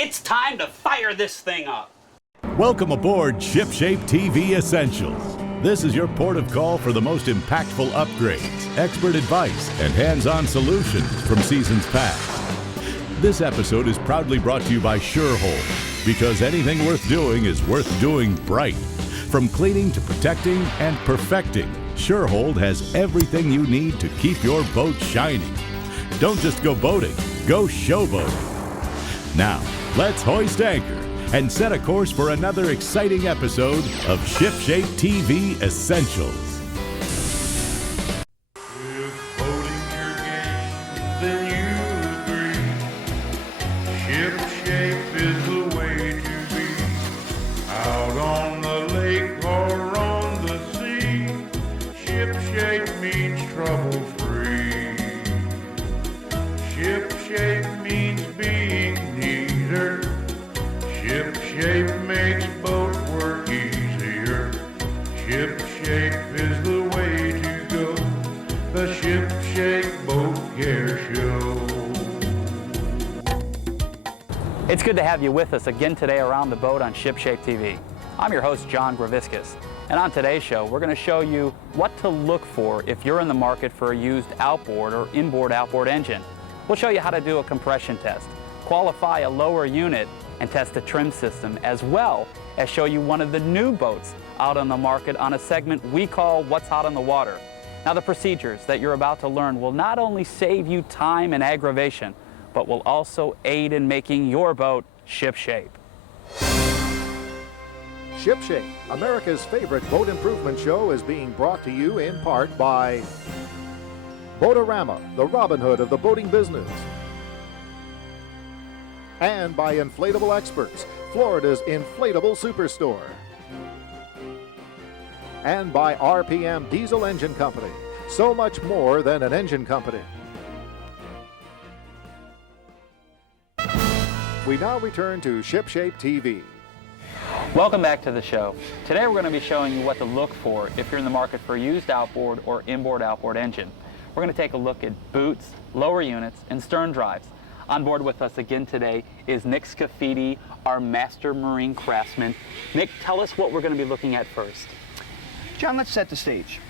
It's time to fire this thing up. Welcome aboard ShipShape TV Essentials. This is your port of call for the most impactful upgrades, expert advice, and hands-on solutions from seasons past. This episode is proudly brought to you by SureHold, because anything worth doing is worth doing bright. From cleaning to protecting and perfecting, SureHold has everything you need to keep your boat shining. Don't just go boating, go showboating. Now, let's hoist anchor and set a course for another exciting episode of ShipShape TV Essentials. If boating your game, then you agree. ShipShape is the way to be. Out on the lake or on the sea, ShipShape means trouble-free. ShipShape means being neater. ShipShape makes boat work easier. ShipShape is the way to go. The ShipShape Boat Care Show. It's good to have you with us again today around the boat on ShipShape TV. I'm your host, John Greviskis, and on today's show, we're going to show you what to look for if you're in the market for a used outboard or inboard-outboard engine. We'll show you how to do a compression test, qualify a lower unit, and test the trim system, as well as show you one of the new boats out on the market on a segment we call What's Hot on the Water. Now, the procedures that you're about to learn will not only save you time and aggravation, but will also aid in making your boat shipshape. ShipShape, America's favorite boat improvement show, is being brought to you in part by Boaterama, the Robin Hood of the boating business. And by Inflatable Experts, Florida's inflatable superstore. And by RPM Diesel Engine Company, so much more than an engine company. We now return to ShipShape TV. Welcome back to the show. Today we're going to be showing you what to look for if you're in the market for a used outboard or inboard-outboard engine. We're going to take a look at boots, lower units, and stern drives. On board with us again today is Nick Scafidi, our master marine craftsman. Nick, tell us what we're going to be looking at first. John, let's set the stage.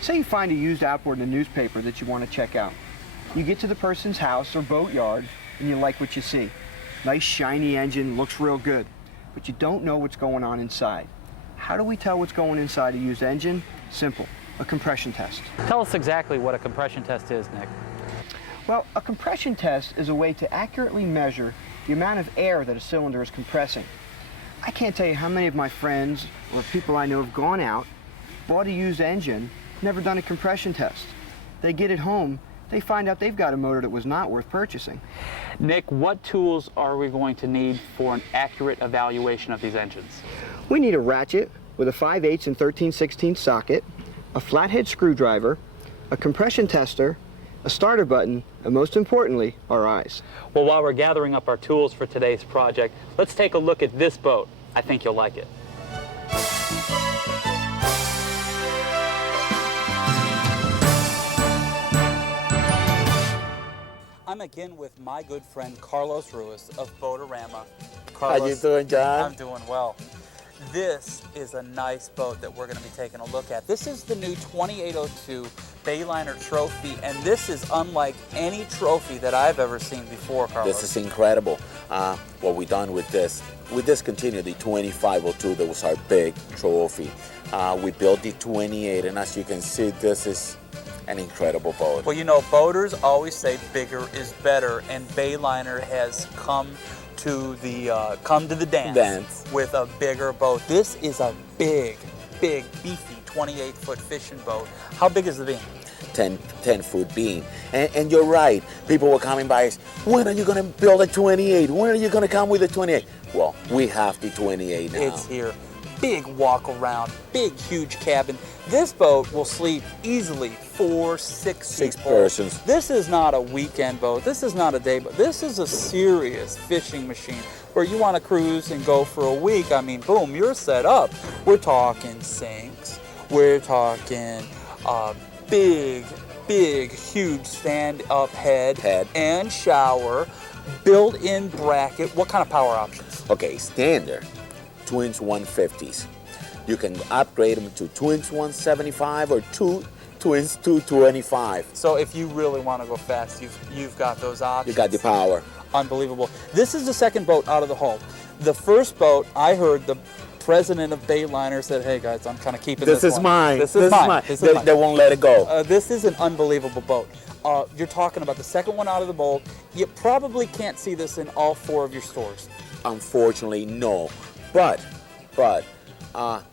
Say you find a used outboard in a newspaper that you want to check out. You get to the person's house or boatyard and you like what you see. Nice shiny engine, looks real good, but you don't know what's going on inside. How do we tell what's going inside a used engine? Simple, a compression test. Tell us exactly what a compression test is, Nick. Well, a compression test is a way to accurately measure the amount of air that a cylinder is compressing. I can't tell you how many of my friends or people I know have gone out, bought a used engine, never done a compression test. They get it home, they find out they've got a motor that was not worth purchasing. Nick, what tools are we going to need for an accurate evaluation of these engines? We need a ratchet with a 5/8 and 13/16 socket, a flathead screwdriver, a compression tester, a starter button, and most importantly, our eyes. Well, while we're gathering up our tools for today's project, let's take a look at this boat. I think you'll like it. I'm again with my good friend Carlos Ruiz of Boaterama. Carlos, how you doing, John? I'm doing well. This is a nice boat that we're going to be taking a look at. This is the new 2802 Bayliner Trophy, and this is unlike any trophy that I've ever seen before, Carlos. This is incredible. What we done with this, we discontinued the 2502 that was our big trophy. We built the 28, and as you can see, this is an incredible boat. Well, you know, boaters always say bigger is better, and Bayliner has come to the dance with a bigger boat. This is a big, beefy 28-foot fishing boat. How big is the beam? 10-foot beam. And you're right. People were coming by us, when are you going to build a 28? When are you going to come with a 28? Well, we have the 28 now. It's here. Big walk around, big, huge cabin. This boat will sleep easily 6 persons. This is not a weekend boat. This is not a day boat. This is a serious fishing machine where you want to cruise and go for a week. I mean, boom, you're set up. We're talking sinks. We're talking big, huge stand-up head and shower. built-in bracket. What kind of power options? Okay, standard, twins 150s. You can upgrade them to twins 175 or twins 225. So if you really want to go fast, you've got those options. You got the power. Unbelievable. This is the second boat out of the hull. The first boat, I heard the president of Bayliner said, "Hey guys, I'm kind of keeping this This is one. mine. This is mine. This is mine." They won't let it go. This is an unbelievable boat. You're talking about the second one out of the boat. You probably can't see this in all 4 of your stores. Unfortunately, no. But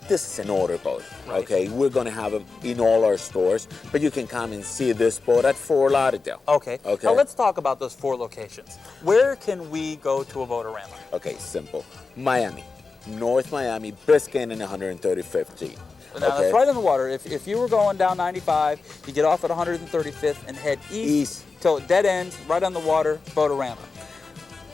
this is an order boat. Right. Okay, we're gonna have them in all our stores, but you can come and see this boat at Fort Lauderdale. Okay. Okay. Now let's talk about those 4 locations. Where can we go to a Boaterama? Okay, simple. Miami, North Miami, Biscayne, and 135th Street. Now that's right on the water. If you were going down 95, you get off at 135th and head east till it dead ends, right on the water, Boaterama.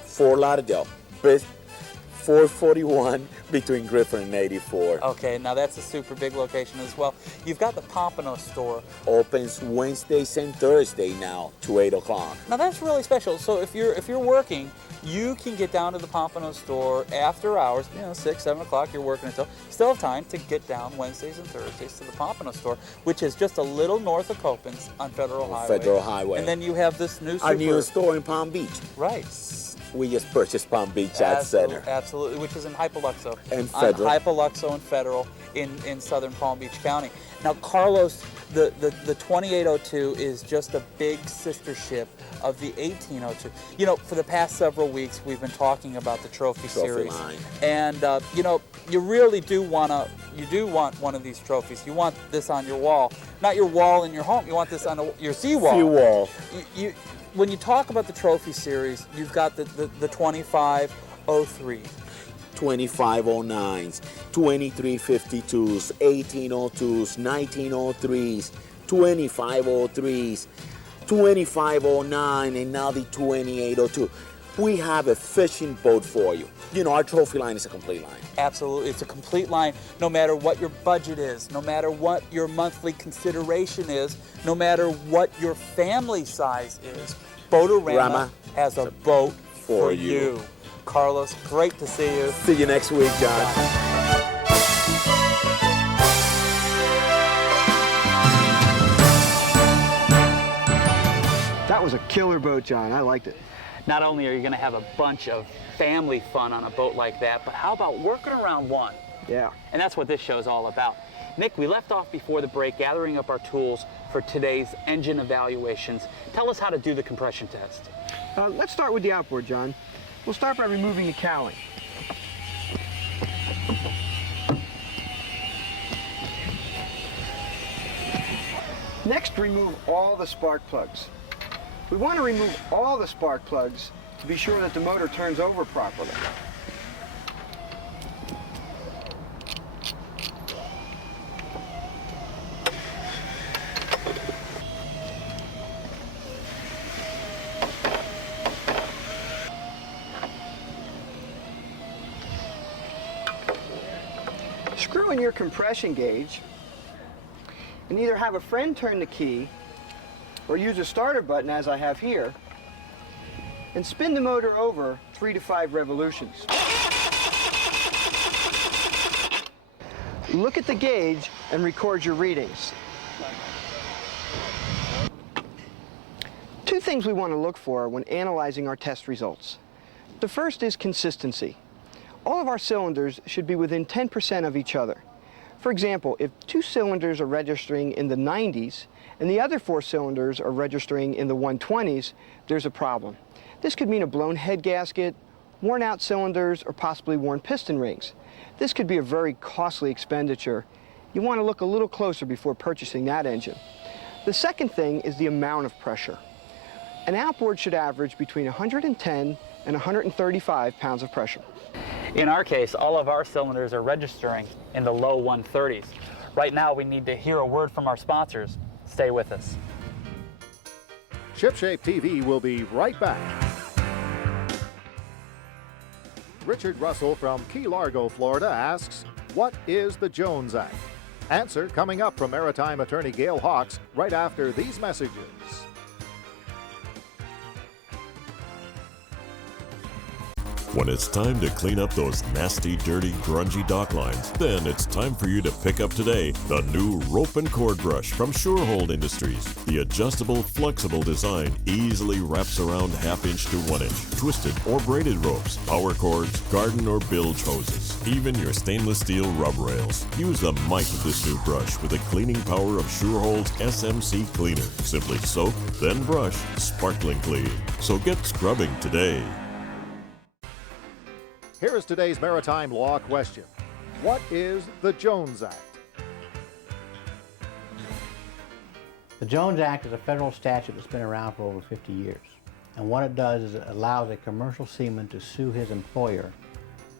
Fort Lauderdale, 441 between Griffin and 84. Okay, now that's a super big location as well. You've got the Pompano store. Opens Wednesdays and Thursday now to 8 o'clock. Now that's really special. So if you're working, you can get down to the Pompano store after hours, 6, 7 o'clock, you're working until, still have time to get down Wednesdays and Thursdays to the Pompano store, which is just a little north of Copans on Federal Highway. Federal Highway. And then you have this new Our new store in Palm Beach. Right. We just purchased Palm Beach Ad Center. Absolutely, which is in Hypoluxo. And Federal. On Hypoluxo and Federal in southern Palm Beach County. Now, Carlos, the 2802 is just a big sister ship of the 1802. For the past several weeks, we've been talking about the trophy series. Line. And, you really do want one of these trophies. You want this on your wall. Not your wall in your home. You want this on your seawall. Seawall. When you talk about the trophy series, you've got the 2503. 2509s, 2352s, 1802s, 1903s, 2503s, 2509, and now the 2802. We have a fishing boat for you. Our trophy line is a complete line. Absolutely, it's a complete line. No matter what your budget is, no matter what your monthly consideration is, no matter what your family size is, Boaterama has a boat for you. Carlos, great to see you. See you next week, John. That was a killer boat, John. I liked it. Not only are you going to have a bunch of family fun on a boat like that, but how about working around one? Yeah. And that's what this show is all about. Nick, we left off before the break gathering up our tools for today's engine evaluations. Tell us how to do the compression test. Let's start with the outboard, John. We'll start by removing the cowling. Next, remove all the spark plugs. We want to remove all the spark plugs to be sure that the motor turns over properly. Screw in your compression gauge and either have a friend turn the key or use a starter button, as I have here, and spin the motor over 3 to 5 revolutions. Look at the gauge and record your readings. 2 things we want to look for when analyzing our test results. The first is consistency. All of our cylinders should be within 10% of each other. For example, if 2 cylinders are registering in the 90s and the other 4 cylinders are registering in the 120s, there's a problem. This could mean a blown head gasket, worn out cylinders, or possibly worn piston rings. This could be a very costly expenditure. You want to look a little closer before purchasing that engine. The second thing is the amount of pressure. An outboard should average between 110 and 135 pounds of pressure. In our case, all of our cylinders are registering in the low 130s. Right now, we need to hear a word from our sponsors. Stay with us. ShipShape TV will be right back. Richard Russell from Key Largo, Florida asks, what is the Jones Act? Answer coming up from maritime attorney Gail Hawks right after these messages. When it's time to clean up those nasty, dirty, grungy dock lines, then it's time for you to pick up today the new rope and cord brush from Surehold Industries. The adjustable, flexible design easily wraps around ½ inch to 1 inch, twisted or braided ropes, power cords, garden or bilge hoses, even your stainless steel rub rails. Use the might of this new brush with the cleaning power of Surehold's SMC cleaner. Simply soak, then brush, sparkling clean. So get scrubbing today. Here is today's maritime law question. What is the Jones Act? The Jones Act is a federal statute that's been around for over 50 years. And what it does is it allows a commercial seaman to sue his employer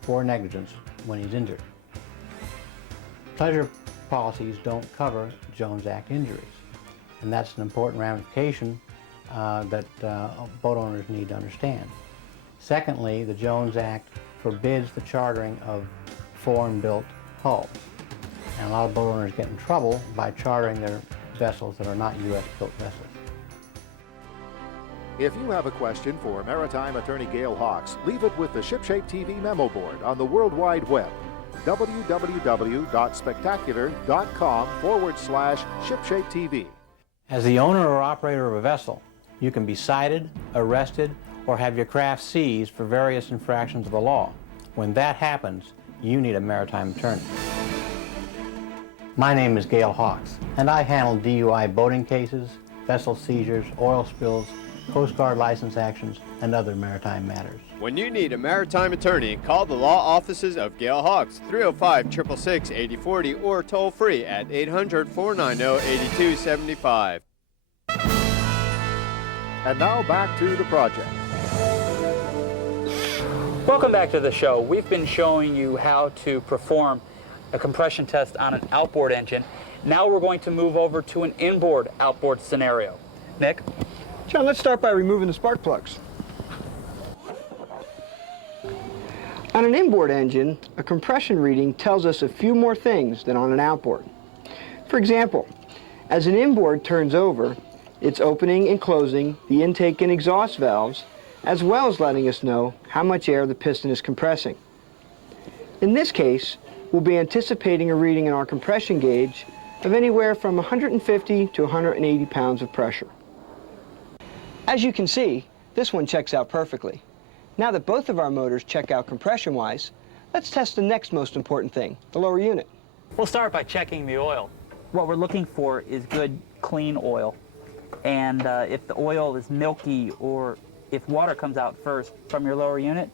for negligence when he's injured. Pleasure policies don't cover Jones Act injuries. And that's an important ramification that boat owners need to understand. Secondly, the Jones Act forbids the chartering of foreign-built hulls. And a lot of boat owners get in trouble by chartering their vessels that are not U.S.-built vessels. If you have a question for maritime attorney Gail Hawks, leave it with the ShipShape TV memo board on the World Wide Web. www.spectacular.com/ShipShape-TV. As the owner or operator of a vessel, you can be cited, arrested, or have your craft seized for various infractions of the law. When that happens, you need a maritime attorney. My name is Gail Hawks, and I handle DUI boating cases, vessel seizures, oil spills, Coast Guard license actions, and other maritime matters. When you need a maritime attorney, call the law offices of Gail Hawks, 305-666-8040, or toll free at 800-490-8275. And now back to the project. Welcome back to the show. We've been showing you how to perform a compression test on an outboard engine. Now we're going to move over to an inboard-outboard scenario. Nick? John, let's start by removing the spark plugs. On an inboard engine, a compression reading tells us a few more things than on an outboard. For example, as an inboard turns over, it's opening and closing the intake and exhaust valves, as well as letting us know how much air the piston is compressing. In this case, we'll be anticipating a reading in our compression gauge of anywhere from 150 to 180 pounds of pressure. As you can see, this one checks out perfectly. Now that both of our motors check out compression-wise, let's test the next most important thing, the lower unit. We'll start by checking the oil. What we're looking for is good, clean oil. And if the oil is milky or if water comes out first from your lower unit,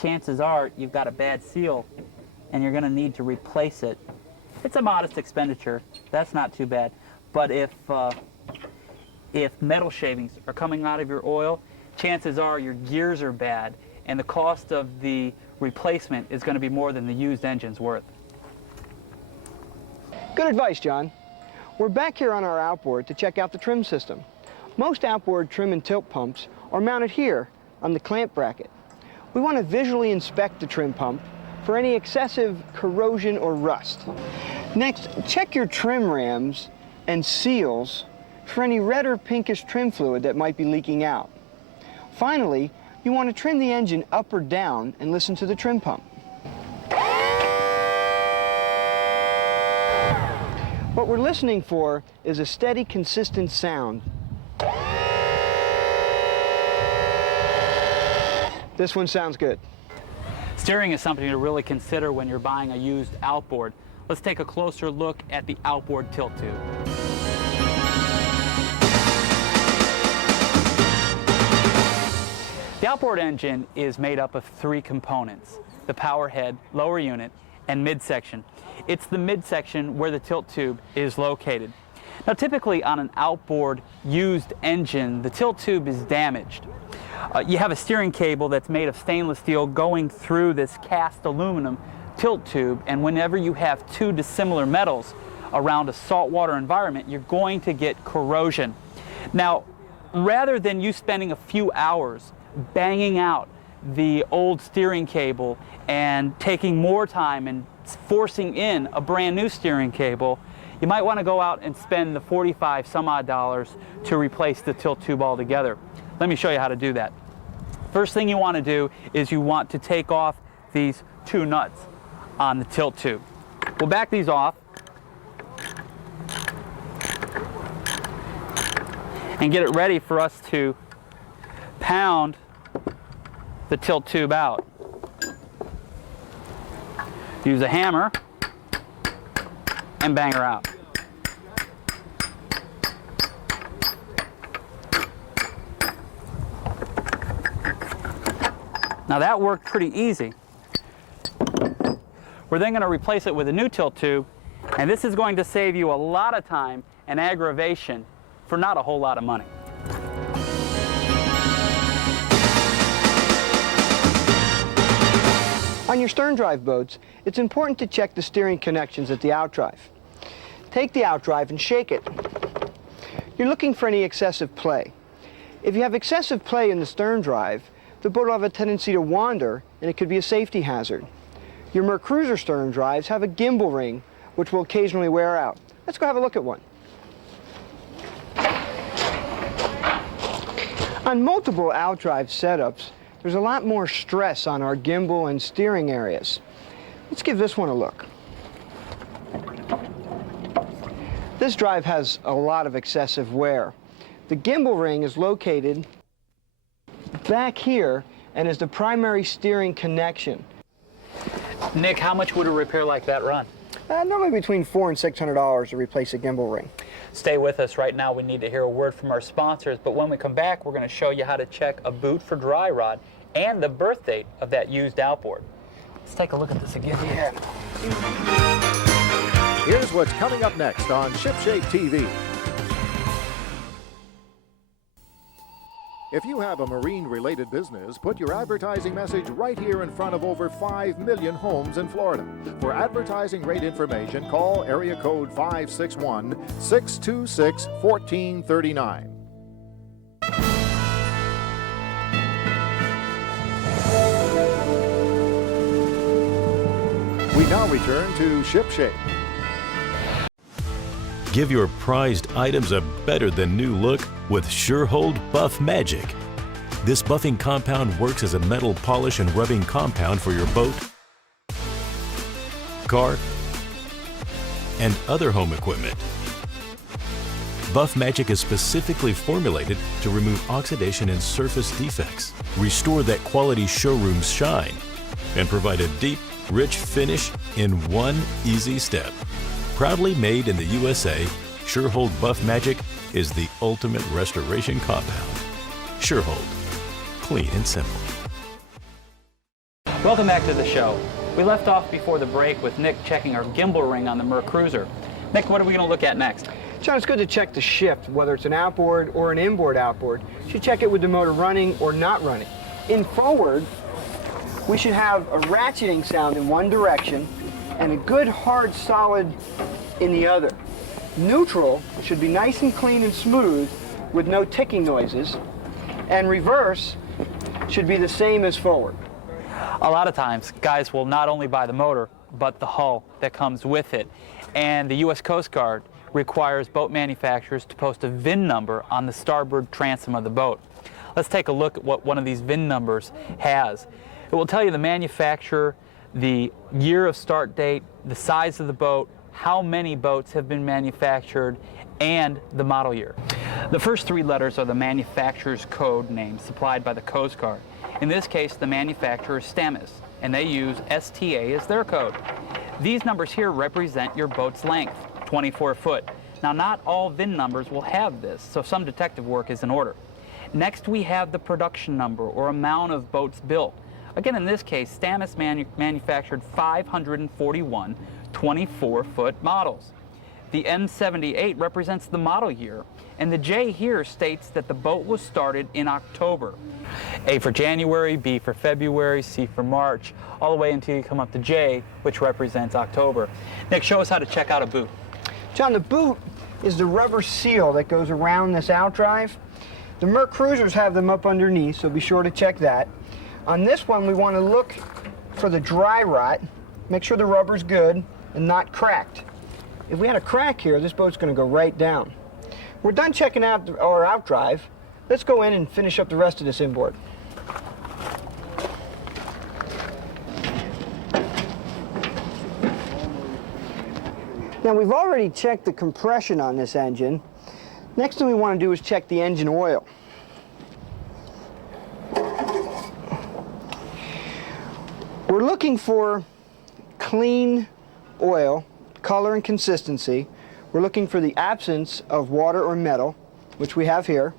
chances are you've got a bad seal and you're going to need to replace it. It's a modest expenditure. That's not too bad. But if metal shavings are coming out of your oil, chances are your gears are bad and the cost of the replacement is going to be more than the used engine's worth. Good advice, John. We're back here on our outboard to check out the trim system. Most outboard trim and tilt pumps are mounted here on the clamp bracket. We want to visually inspect the trim pump for any excessive corrosion or rust. Next, check your trim rams and seals for any red or pinkish trim fluid that might be leaking out. Finally, you want to trim the engine up or down and listen to the trim pump. What we're listening for is a steady, consistent sound. This one sounds good. Steering is something to really consider when you're buying a used outboard. Let's take a closer look at the outboard tilt tube. The outboard engine is made up of 3 components: the power head, lower unit, and midsection. It's the midsection where the tilt tube is located. Now typically on an outboard used engine, the tilt tube is damaged. You have a steering cable that's made of stainless steel going through this cast aluminum tilt tube, and whenever you have 2 dissimilar metals around a saltwater environment, you're going to get corrosion. Now, rather than you spending a few hours banging out the old steering cable and taking more time and forcing in a brand new steering cable, you might want to go out and spend the $45 some odd to replace the tilt tube altogether. Let me show you how to do that. First thing you want to do is you want to take off these two nuts on the tilt tube. We'll back these off and get it ready for us to pound the tilt tube out. Use a hammer and bang her out. Now that worked pretty easy. We're then going to replace it with a new tilt tube, and this is going to save you a lot of time and aggravation for not a whole lot of money. On your stern drive boats, it's important to check the steering connections at the outdrive. Take the outdrive and shake it. You're looking for any excessive play. If you have excessive play in the stern drive, the boat will have a tendency to wander, and it could be a safety hazard. Your Mercruiser stern drives have a gimbal ring, which will occasionally wear out. Let's go have a look at one. On multiple outdrive setups, there's a lot more stress on our gimbal and steering areas. Let's give this one a look. This drive has a lot of excessive wear. The gimbal ring is located back here and is the primary steering connection. Nick, how much would a repair like that run? Normally between $400 and $600 to replace a gimbal ring. Stay with us. Right now we need to hear a word from our sponsors, but when we come back we're going to show you how to check a boot for dry rot and the birth date of that used outboard. Let's take a look at this again. Yeah. Here's what's coming up next on Shipshape TV. If you have a marine-related business, put your advertising message right here in front of over 5 million homes in Florida. For advertising rate information, call area code 561-626-1439. We now return to Shipshape. Give your prized items a better-than-new look with SureHold Buff Magic. This buffing compound works as a metal polish and rubbing compound for your boat, car, and other home equipment. Buff Magic is specifically formulated to remove oxidation and surface defects, restore that quality showroom shine, and provide a deep, rich finish in one easy step. Proudly made in the USA, SureHold Buff Magic is the ultimate restoration compound. SureHold, clean and simple. Welcome back to the show. We left off before the break with Nick checking our gimbal ring on the Mercruiser. Nick, what are we going to look at next? John, it's good to check the shift, whether it's an outboard or an inboard outboard. You should check it with the motor running or not running. In forward, we should have a ratcheting sound in one direction and a good hard solid in the other. Neutral should be nice and clean and smooth with no ticking noises, and reverse should be the same as forward. A lot of times guys will not only buy the motor but the hull that comes with it, and the U.S. Coast Guard requires boat manufacturers to post a VIN number on the starboard transom of the boat. Let's take a look at what one of these VIN numbers has. It will tell you the manufacturer, the year of start date, the size of the boat, how many boats have been manufactured, and the model year. The first three letters are the manufacturer's code name supplied by the Coast Guard. In this case, the manufacturer is Stamis, and they use STA as their code. These numbers here represent your boat's length, 24 foot. Now, not all VIN numbers will have this, so some detective work is in order. Next, we have the production number, or amount of boats built. Again, in this case, Stamis manufactured 541 24-foot models. The M78 represents the model year, and the J here states that the boat was started in October. A for January, B for February, C for March, all the way until you come up to J, which represents October. Nick, show us how to check out a boot. John, the boot is the rubber seal that goes around this outdrive. The Mercruisers have them up underneath, so be sure to check that. On this one, we want to look for the dry rot, make sure the rubber's good and not cracked. If we had a crack here, this boat's going to go right down. We're done checking out our outdrive. Let's go in and finish up the rest of this inboard. Now we've already checked the compression on this engine. Next thing we want to do is check the engine oil. We're looking for clean oil, color and consistency. We're looking for the absence of water or metal, which we have here.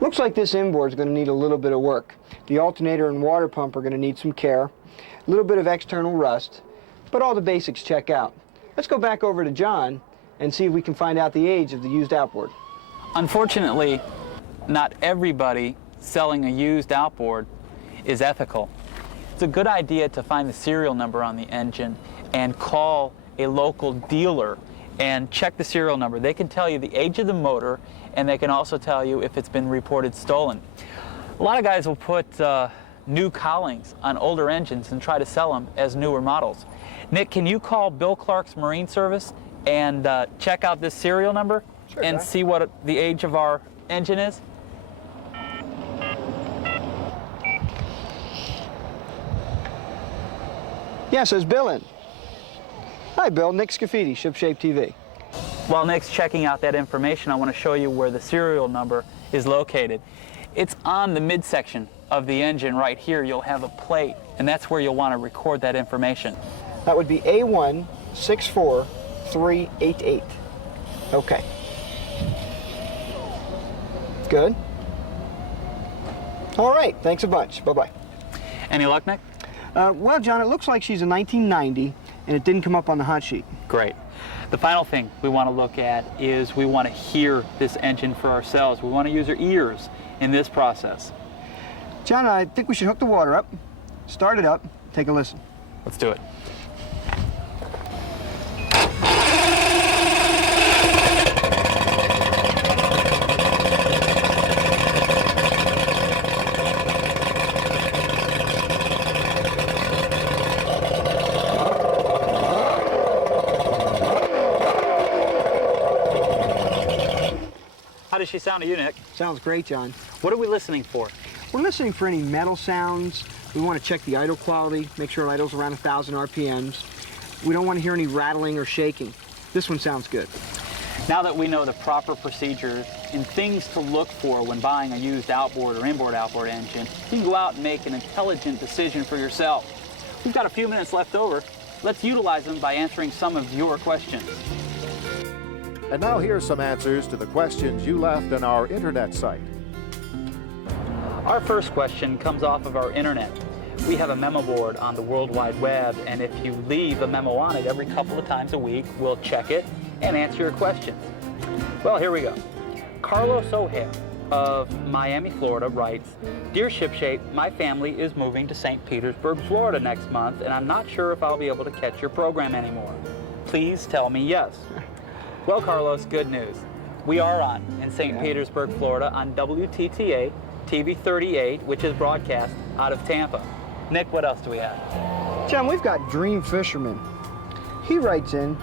Looks like this inboard is going to need a little bit of work. The alternator and water pump are going to need some care, a little bit of external rust, but all the basics check out. Let's go back over to John and see if we can find out the age of the used outboard. Unfortunately, not everybody selling a used outboard is ethical. It's a good idea to find the serial number on the engine and call a local dealer and check the serial number. They can tell you the age of the motor, and they can also tell you if it's been reported stolen. A lot of guys will put new cowlings on older engines and try to sell them as newer models. Nick, can you call Bill Clark's Marine Service and check out this serial number and see what the age of our engine is? Yeah, says Bill in. Hi Bill, Nick Scafidi, ShipShape TV. While Nick's checking out that information, I want to show you where the serial number is located. It's on the midsection of the engine right here. You'll have a plate, and that's where you'll want to record that information. That would be A164388. Okay. Good. All right, thanks a bunch. Bye-bye. Any luck, Nick? Well, John, it looks like she's a 1990, and it didn't come up on the hot sheet. Great. The final thing we want to look at is we want to hear this engine for ourselves. We want to use our ears in this process. John, I think we should hook the water up, start it up, take a listen. Let's do it. How does she sound to you, Nick? Sounds great, John. What are we listening for? We're listening for any metal sounds. We want to check the idle quality, make sure idle's around 1,000 RPMs. We don't want to hear any rattling or shaking. This one sounds good. Now that we know the proper procedures and things to look for when buying a used outboard or inboard-outboard engine, you can go out and make an intelligent decision for yourself. We've got a few minutes left over. Let's utilize them by answering some of your questions. And now here's some answers to the questions you left on our internet site. Our first question comes off of our internet. We have a memo board on the World Wide Web, and if you leave a memo on it every couple of times a week, we'll check it and answer your questions. Well, here we go. Carlos Ruiz of Miami, Florida writes, "Dear ShipShape, my family is moving to St. Petersburg, Florida next month, and I'm not sure if I'll be able to catch your program anymore. Please tell me yes." Well, Carlos, good news. We are on in St. Petersburg, Florida on WTTA TV 38, which is broadcast out of Tampa. Nick, what else do we have? John, we've got Dream Fisherman. He writes in,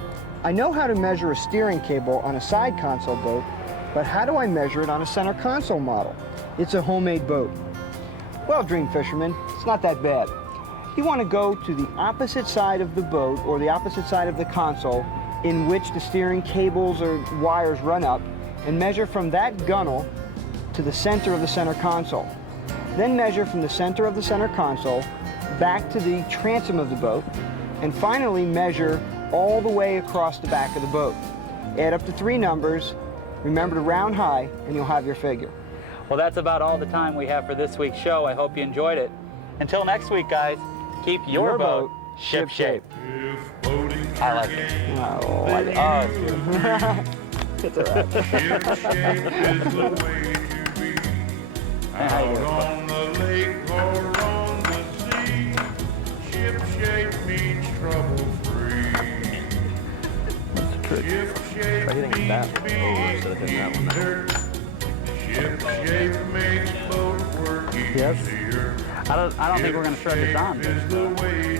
"I know how to measure a steering cable on a side console boat, but how do I measure it on a center console model? It's a homemade boat." Well, Dream Fisherman, it's not that bad. You want to go to the opposite side of the boat or the opposite side of the console in which the steering cables or wires run up, and measure from that gunnel to the center of the center console. Then measure from the center of the center console back to the transom of the boat, and finally measure all the way across the back of the boat. Add up to 3 numbers, remember to round high, and you'll have your figure. Well, that's about all the time we have for this week's show. I hope you enjoyed it. Until next week, guys, keep your boat ship-shape. I like it. Oh, it's beautiful. It's all right. Ship-shape is the way to be. Out on the lake or on the sea, ship-shape means trouble-free. Ship-shape means being easier. Ship-shape makes boat work easier. I don't think we're going to shred this on. Is the way